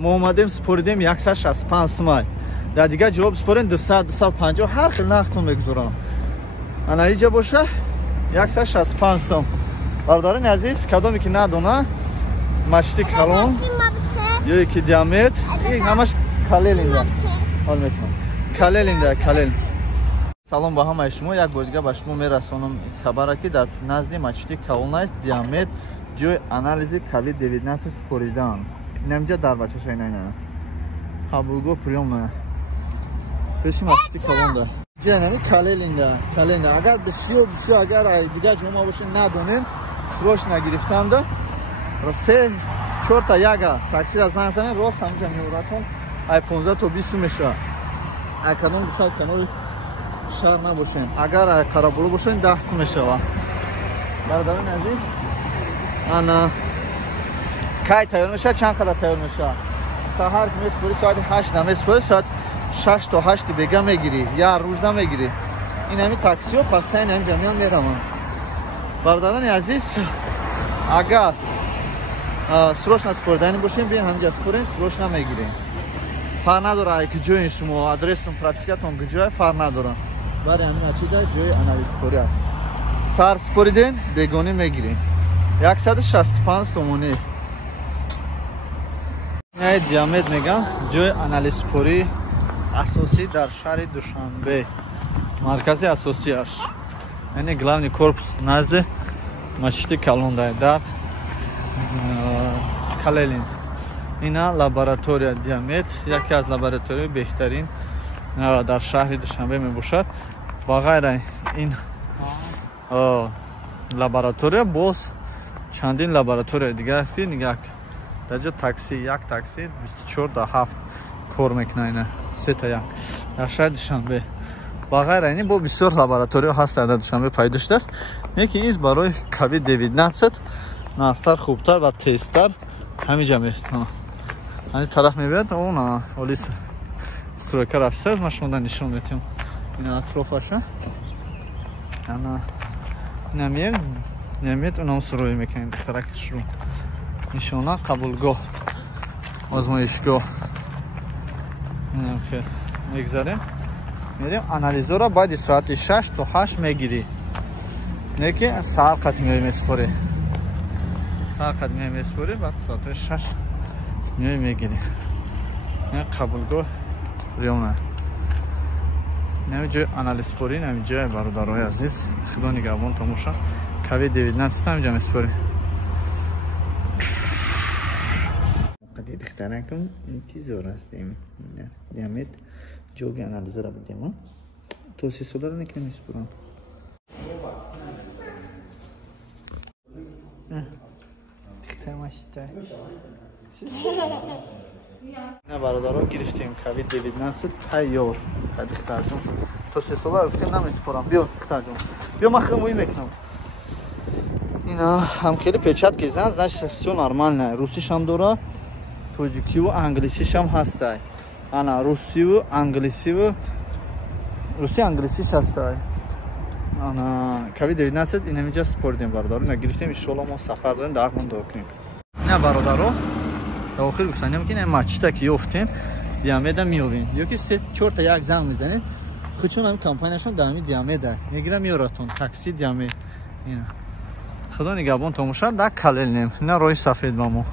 ما اومدیم سپردیم 165 سمای. در دیگه جواب سپردیم 200 250 هر خیلی نختون میگذارم. انا اینجا باشه 165 سم. برادران عزیز کدومی که ندونه مشتی کلون یا یکی دیامت این همش کلیل اینجا. حال میکنم. کلیل اینجا کلیل. سلام با همه شما. یک بار دیگه به شما میرسونم خبره که در نزد مشتی کلون است دیامت جوی انالیز کوید 19 سپریدن. نمیجا در بچه شای نه قبولگو پریوم پیشی مشتی کلون ده جنمی کلیل اینده کلیل اگر بسیار اگر دیگه جمعه باشه ندونیم فروش نگرفتم ده سه چهار تا یگه تاکسی از نرسنه راست همینجا میورتون ای 15 تا 20 میشه اکنون بشه کنار شهر نباشیم اگر کرابولو باشیم 10 میشه برادران عزیز انا کی تیار میشه چند قدر تیار میشه سحر که میسپری ساعت 8 نمیسپری ساعت 6 تا 8 بگه میگیری یا روز نمیگیری این همی تاکسی و پستین هم جمعیان میرم برادران عزیز اگر سروش نسپردنی باشیم بین همینجا سپرین سروش نمیگیریم فر نداره که جوی شما آدرستون پراتیکتون کجای فر نداره برای همین اچیده جوی انالیز سپری سر سپریدین بگونی میگیریم 165 سومونی نه دیامت میگم جوی انالیز سپری اساسی در شهر دوشنبه مرکز اساسی است یعنی главный корпус نزد مسجد کلون در کللین اینا لابراتوری دیامت یکی از لابراتوری بهترین در شهر دوشنبه می باشد با غیر این لابراتوری باز چندین لابراتوری دیگه است نگاه در جا تاکسی یک تاکسی 24 تا 7 کار میکنه سه تا یک در شهر دوشنبه با غیر اینی با بسیار لابراتوری هست در دوشنبه پیدا شده است یکی این برای کوید 19 ناستر خوبتر و تستر همینجا میست همین طرف میبینید اون پلیس استروکر افسر ما شما نشون میدیم این اطرافشه انا نمیاد اونم سروی میکنیم دخترکش رو نشونه قبولگاه آزمایشگاه خیر میگذاریم میریم انالیزو را باید ساعت 6 تا 8 میگیری نه که سر قدمی میسپری سر قدمی میسپری بعد ساعت 6 میگیری نه قبولگاه ریونه نمی انالیز سپری نمی جای برادرای عزیز خدا نگهبان تماشا کوید 19 هم جمع سپری قدی دختران کن انتظار هستیم دیامت جوگی انالیز را بدیم توصیه سودا را نکنیم سپران دخترماشته نه برادرها گرفتیم کوید 19 تیار دختر جون توصیه سودا را گفتیم نمیسپرم بیا دختر جون بیا من خیلی میکنم اینا هم خیلی پیچت که زن نشه نرمال نه روسیش هم داره توجیکی و انگلیسیش هم هسته انا روسی و انگلیسی و روسی انگلیسی هسته انا کوید 19 این همینجا سپردیم برادرو نگرفتیم ان ما سفر داریم در من داکنیم نه برادرو آخر گفتن نمیکنه ماچتا که یفتیم دیامت میویم یکی 3 4 تا یک زنگ میزنیم خودشون هم کمپانیشون دائمی دیامت میگیرم میارتون تاکسی دیامت اینا خدا نگهبان تماشا در کلل نیم نه روی سفید با ما